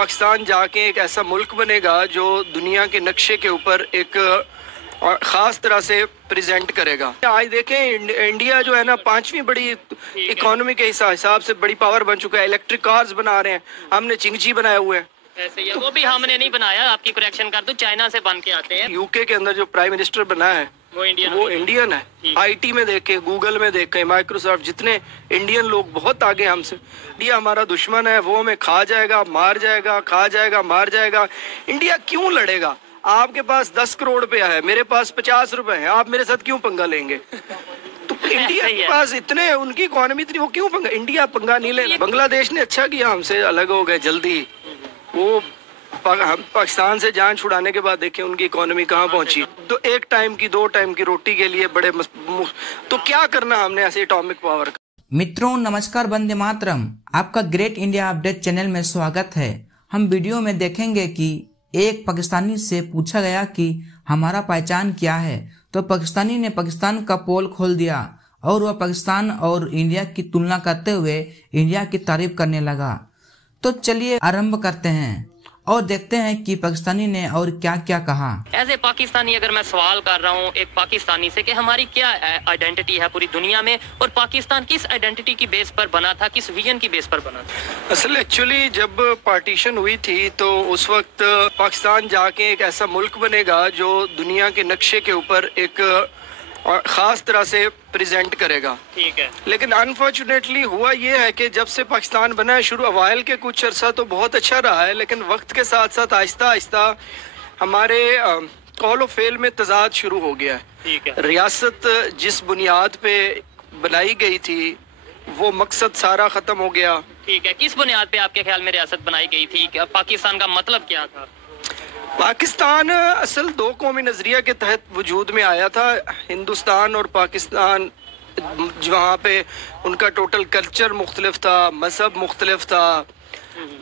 पाकिस्तान जाके एक ऐसा मुल्क बनेगा जो दुनिया के नक्शे के ऊपर एक ख़ास तरह से प्रेजेंट करेगा। आज देखें इंडिया जो है ना 5वीं बड़ी इकोनॉमी के हिसाब से बड़ी पावर बन चुका है। इलेक्ट्रिक कार्स बना रहे हैं, हमने चिंगजी बनाए हुए हैं। ऐसे ही वो भी हमने नहीं बनाया, आपकी करेक्शन कर दूं, चाइना से बन के आते हैं। यूके के अंदर जो प्राइम मिनिस्टर बना है वो इंडियन है। आईटी में देखें, गूगल में देखें, माइक्रोसॉफ्ट, जितने इंडियन लोग बहुत आगे हमसे। इंडिया हमारा दुश्मन है, वो हमें खा जाएगा, मार जाएगा, खा जाएगा, मार जाएगा। इंडिया क्यों लड़ेगा? आपके पास 10 करोड़ रुपया है, मेरे पास 50 रुपए है, आप मेरे साथ क्यों पंगा लेंगे? तो इंडिया के पास इतने, उनकी इकोनॉमी इतनी, वो क्यों पंगा? इंडिया पंगा नहीं ले। बांग्लादेश ने अच्छा किया, हमसे अलग हो गए जल्दी। वो हम पाकिस्तान से जान छुड़ाने के बाद देखें उनकी इकोनॉमी कहाँ पहुंची। तो एक टाइम की 2 टाइम की रोटी के लिए बड़े तो क्या करना हमने ऐसे एटॉमिक पावर का। मित्रों नमस्कार, वंदे मातरम। आपका ग्रेट इंडिया अपडेट चैनल में स्वागत है। हम वीडियो में देखेंगे कि एक पाकिस्तानी से पूछा गया कि हमारा पहचान क्या है, तो पाकिस्तानी ने पाकिस्तान का पोल खोल दिया और वह पाकिस्तान और इंडिया की तुलना करते हुए इंडिया की तारीफ करने लगा। तो चलिए आरंभ करते हैं और देखते हैं कि पाकिस्तानी ने और क्या क्या कहा। एज ए पाकिस्तानी अगर मैं सवाल कर रहा हूँ एक पाकिस्तानी से कि हमारी क्या आइडेंटिटी है पूरी दुनिया में, और पाकिस्तान किस आइडेंटिटी की बेस पर बना था, किस विजन की बेस पर बना था? असल एक्चुअली जब पार्टीशन हुई थी तो उस वक्त पाकिस्तान जाके एक ऐसा मुल्क बनेगा जो दुनिया के नक्शे के ऊपर एक ख़ास तरह से प्रेजेंट करेगा। ठीक है। लेकिन अनफॉर्चुनेटली हुआ ये है कि जब से पाकिस्तान बना है, शुरू अवाइल के कुछ अरसा तो बहुत अच्छा रहा है, लेकिन वक्त के साथ साथ आहिस्ता आहिस्ता हमारे कॉल ऑफ फेल में तजाद शुरू हो गया है। ठीक है। रियासत जिस बुनियाद पे बनाई गई थी वो मकसद सारा ख़त्म हो गया। ठीक है। किस बुनियाद पे आपके ख्याल में रियासत बनाई गई थी? पाकिस्तान का मतलब क्या था? पाकिस्तान असल 2 कौमी नज़रिया के तहत वजूद में आया था। हिंदुस्तान और पाकिस्तान जहाँ पे उनका टोटल कल्चर मुख्तलिफ था, मजहब मुख्तलिफ था,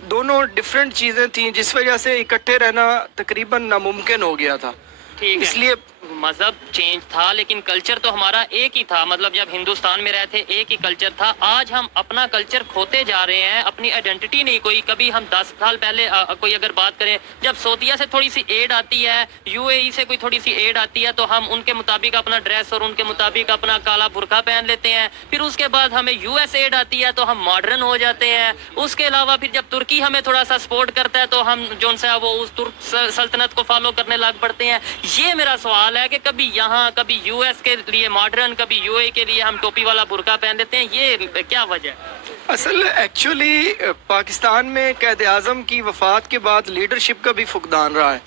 दोनों डिफरेंट चीज़ें थी, जिस वजह से इकट्ठे रहना तकरीबन नामुमकिन हो गया था। ठीक है। इसलिए मजहब चेंज था लेकिन कल्चर तो हमारा एक ही था। मतलब जब हिंदुस्तान में रहते एक ही कल्चर था। आज हम अपना कल्चर खोते जा रहे हैं, अपनी आइडेंटिटी नहीं कोई। कभी हम 10 साल पहले कोई अगर बात करें, जब सऊदीया से थोड़ी सी एड आती है, यूएई से कोई थोड़ी सी एड आती है, तो हम उनके मुताबिक अपना ड्रेस और उनके मुताबिक अपना काला बुरका पहन लेते हैं। फिर उसके बाद हमें यूएस एड आती है तो हम मॉडर्न हो जाते हैं। उसके अलावा फिर जब तुर्की हमें थोड़ा सा सपोर्ट करता है तो हम जो सा वो उस तुर्क सल्तनत को फॉलो करने लग पड़ते हैं। ये मेरा सवाल है कि कभी यहाँ, कभी यूएस के लिए मॉडर्न, कभी यूएई के लिए हम टोपी वाला बुर्का पहन लेते हैं। ये क्या वजह है? असल एक्चुअली पाकिस्तान में कैद आज़म की वफात के बाद लीडरशिप का भी फुकदान रहा है,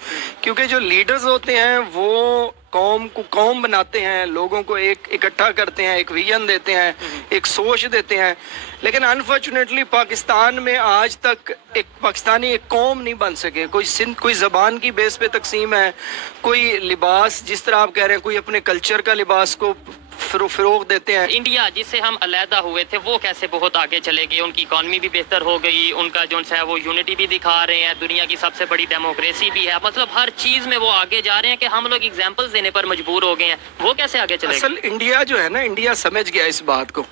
क्योंकि जो लीडर्स होते हैं वो कौम को कौम बनाते हैं, लोगों को एक इकट्ठा करते हैं, एक विजन देते हैं, एक सोच देते हैं। लेकिन अनफॉर्चुनेटली पाकिस्तान में आज तक एक पाकिस्तानी एक कौम नहीं बन सके। कोई सिंध, कोई ज़बान की बेस पे तकसीम है, कोई लिबास, जिस तरह आप कह रहे हैं, कोई अपने कल्चर का लिबास को फ़रोग़ देते हैं। इंडिया जिससे हम अलहदा हुए थे वो कैसे बहुत आगे चले गए, उनकी इकॉनमी भी बेहतर हो गई, उनका जो है वो यूनिटी भी दिखा रहे हैं, दुनिया की सबसे बड़ी डेमोक्रेसी भी है। मतलब हर चीज़ में वो आगे जा रहे हैं कि हम लोग एग्जाम्पल्स देने पर मजबूर हो गए हैं। वो कैसे आगे चले? असल इंडिया जो है ना, इंडिया समझ गया इस बात को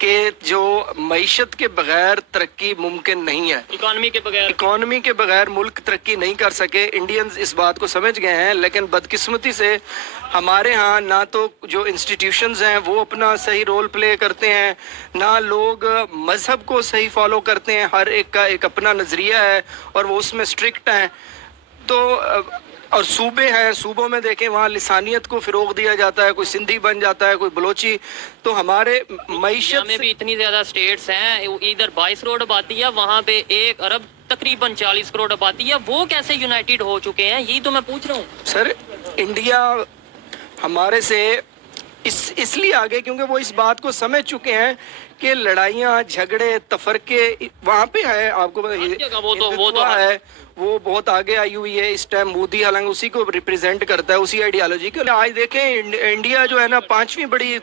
कि जो मईशत के बगैर तरक्की मुमकिन नहीं है। इकॉनमी के बगैर मुल्क तरक्की नहीं कर सके। इंडियंस इस बात को समझ गए हैं, लेकिन बदकिस्मती से हमारे यहाँ ना तो जो इंस्टीट्यूशंस हैं वो अपना सही रोल प्ले करते हैं, ना लोग मजहब को सही फॉलो करते हैं। हर एक का एक अपना नज़रिया है और वो उसमें स्ट्रिक्ट हैं। तो और सूबे हैं, सूबों में देखें वहाँ लिसानियत को फ़रोग़ दिया जाता है, कोई सिंधी बन जाता है, कोई बलोची। तो हमारे मईशत में भी इतनी ज़्यादा स्टेट्स हैं, इधर 22 करोड़ आबादी है, वहाँ पे 1 अरब तकरीबन 40 करोड़ आबादी है। वो कैसे यूनाइटेड हो चुके हैं, यही तो मैं पूछ रहा हूँ। सर इंडिया हमारे से इसलिए आगे क्योंकि वो इस बात को समझ चुके हैं कि लड़ाइयाँ, झगड़े, तफरके वहाँ पे है। आपको वो तो है, वो बहुत आगे आई हुई है इस टाइम। मोदी हालांकि उसी को रिप्रेजेंट करता है, उसी आइडियोलॉजी को। आज देखें इंडिया जो है ना 5वीं बड़ी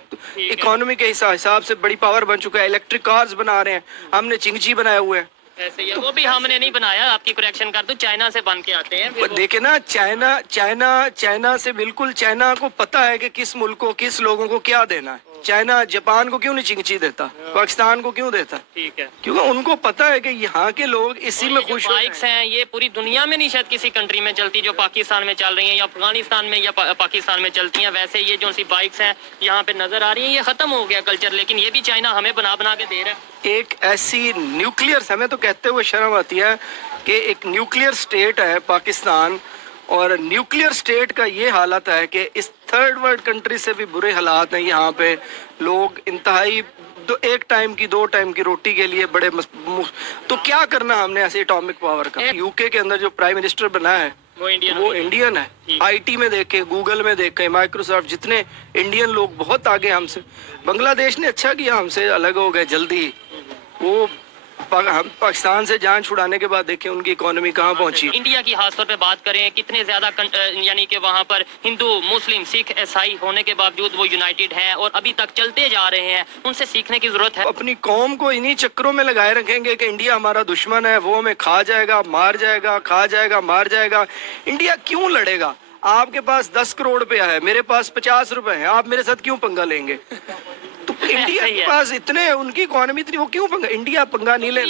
इकोनॉमी के हिसाब से बड़ी पावर बन चुका है। इलेक्ट्रिक कार्स बना रहे हैं, हमने चिंगजी बनाए हुए हैं। ऐसे ही वो भी हमने नहीं बनाया, आपकी करेक्शन कर दूं, चाइना से बन के आते हैं। देखे ना, चाइना से बिल्कुल, चाइना को पता है कि किस मुल्क को, किस लोगों को क्या देना है। चाइना जापान को क्यों नहीं चिंची देता, पाकिस्तान को क्यों देता? ठीक है, क्योंकि उनको पता है कि यहाँ के लोग इसी में खुश होते हैं। बाइक्स हैं ये पूरी दुनिया में नहीं शायद किसी कंट्री में चलती जो पाकिस्तान में चल रही हैं या अफगानिस्तान में या पाकिस्तान में चलती हैं। वैसे ये जो सी बाइक्स हैं यहाँ पे नजर आ रही हैं, ये खत्म हो गया कल्चर, लेकिन ये भी चाइना हमें बना बना के दे रहा है। एक ऐसी न्यूक्लियर, हमें तो कहते हुए शर्म आती है कि एक न्यूक्लियर स्टेट है पाकिस्तान, और न्यूक्लियर स्टेट का ये हालत है कि इस थर्ड वर्ल्ड कंट्री से भी बुरे हालात हैं। यहाँ पे लोग इंतहाई एक टाइम की 2 टाइम की रोटी के लिए बड़े तो क्या करना हमने ऐसे एटॉमिक पावर का। यूके के अंदर जो प्राइम मिनिस्टर बना है वो इंडियन है। आईटी में देखे, गूगल में देखे, माइक्रोसॉफ्ट, जितने इंडियन लोग बहुत आगे हमसे। बांग्लादेश ने अच्छा किया, हमसे अलग हो गए जल्दी। वो हम पाकिस्तान से जान छुड़ाने के बाद देखें उनकी इकोनॉमी कहाँ पहुंची। इंडिया की खास तौर पे बात करें, कितने ज्यादा यानी कि वहाँ पर हिंदू, मुस्लिम, सिख, ईसाई होने के बावजूद वो यूनाइटेड हैं और अभी तक चलते जा रहे हैं। उनसे सीखने की जरूरत है। अपनी कौम को इन्हीं चक्करों में लगाए रखेंगे कि इंडिया हमारा दुश्मन है, वो हमें खा जाएगा, मार जाएगा, खा जाएगा, मार जाएगा। इंडिया क्यों लड़ेगा? आपके पास 10 करोड़ रुपया है, मेरे पास 50 रुपए है, आप मेरे साथ क्यों पंगा लेंगे? तो इंडिया के पास इतने, उनकी इकोनॉमी इतनी, वो क्यों पंगा? इंडिया पंगा नहीं लेना।